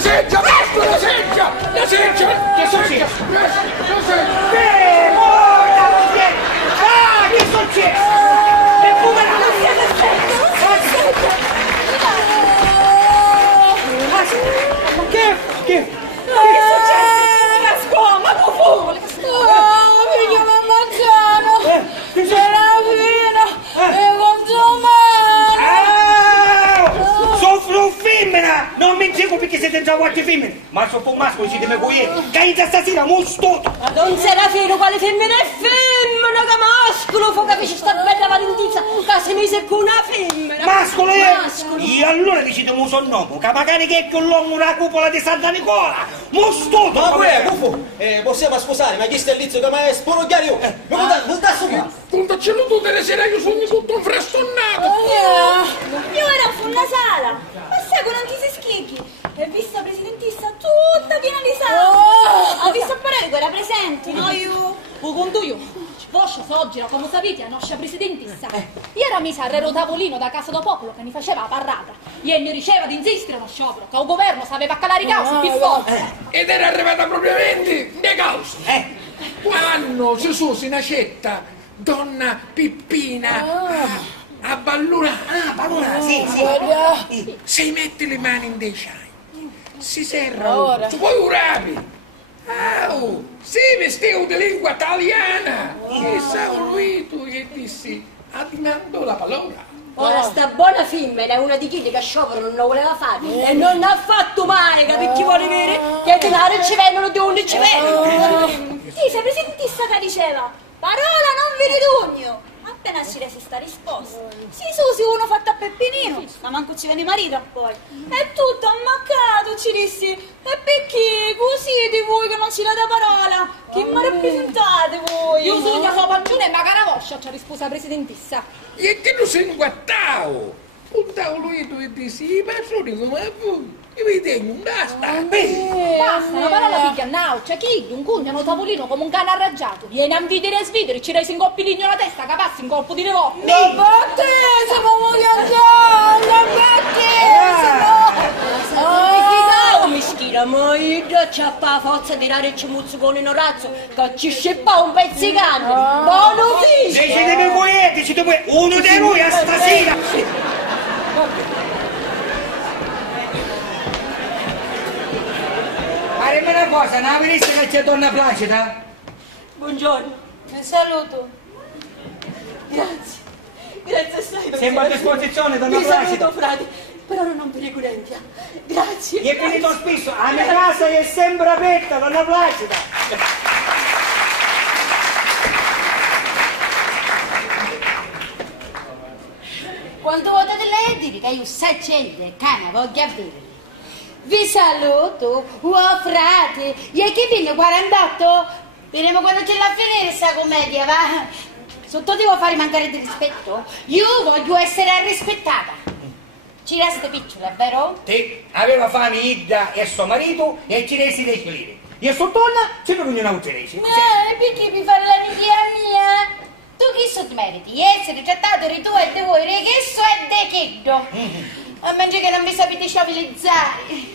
Seggia, Vasco, la seggia! La seggia! Che succede? La seggia! Che succede? Che fuga la Che succede? La scuola, tu fuori! Mi chiama Mazzano! C'è la fine! E soffro femmina! Non mi inseguo perché siete già qualche femmina! Ma sono un maschio, ci deve cogliere! Caita stasera, mostoto! Don Serafino, quale femmina è femmina che mascolo? Fu capisci sta bella Valentina che si mise con una femmina! Mascolo è? Io allora decido un sonnomo, che magari che è con l'uomo una cupola di Santa Nicola! Mostoto! Ma poi buffo! Possiamo scusare, ma chi sta lì che mi è sporogliare io? Non da sopra! Puntacello tu delle sera, io sono tutto un frastonnato! Io ero fu una sala! Ma sai che non ti si schicchi? E visto la presidentessa tutta piena di sangue! Ho visto apparire che era presente, no io? O conto io, vostra soggira, come sapete, la nostra presidentessa. Ieri mi sarrero tavolino da Casa do Popolo che mi faceva la parrata. E mi riceva di insistere allo sciopero, che il governo sapeva calare i causi più forte. Ed era arrivata propriamente de causa. Quando si su si nacetta donna Pippina a ballurare. Ballura, sì. Si mette le mani in dei ciai. Si serra. Tu puoi urapi. Si vestiva di lingua italiana. E sa lui tu che dissi, adinando la parola. Ora sta buona femmina è una di quelli che sciopero non lo voleva fare e non ha fatto mai, capisci vuole vedere? Che i denari ci vengono di 11 vengono. Sì, sei presentessa che diceva, parola non vi ridugno. Appena ci resi sta risposta. Sì, Susi, uno fatto a Peppinino, ma manco ci viene marito poi. È tutto ammaccato, ci dissi. E perché così di voi che non ci date parola? Che mi rappresentate voi? Io sono la sua pancione e magari vostra, ci ha risposto la presidentessa. E che non si inguattavo. Puntavo lui e dissi, i patroni come voi. E vedi, non basta. Basta, una parola picchia now, c'è chi? Un cugnano tavolino come un cane arraggiato. Vieni a invidere e svidere, ci resi in coppi ligno la testa, capassi un colpo di revolto. Ma battesimo, voglio Oh, mischina, ma io c'ha la forza di dare il cimuzzicone in orazzo, che ci scippa un pezzicante. Buono fischio! Se ci deve cogliere, ci deve uno di noi a stasera! Faremo una cosa, non venisse che c'è donna Placida? Buongiorno. Mi saluto. Grazie. Grazie assai. Sembra a disposizione, donna Vi Placida. saluto, frate. Però non vi ricurentia. Grazie. Gli è finito spesso, la mia casa è sempre aperta, donna Placida. Quando volete lei dire che io sai gente, cane, voglio avere. Vi saluto, frate. E che viene 48? Vedremo quando ce la finire sta commedia, va? Sotto devo fare mancare di rispetto? Io voglio essere rispettata. Ci resta piccola, vero? Sì, aveva fame Idda e suo marito e ci resi dei cliri. Io sono donna, c'è per ognuno un cinese. Perché mi fare la nidia mia? Tu chi so ti meriti? Essere trattato di tu e di voi, che so e de cheddo. A mangiare che non vi sapete ciavilizzare.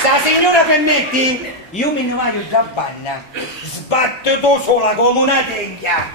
Se la signora permetti, io me ne vado da banna. Sbatto sola come una teglia.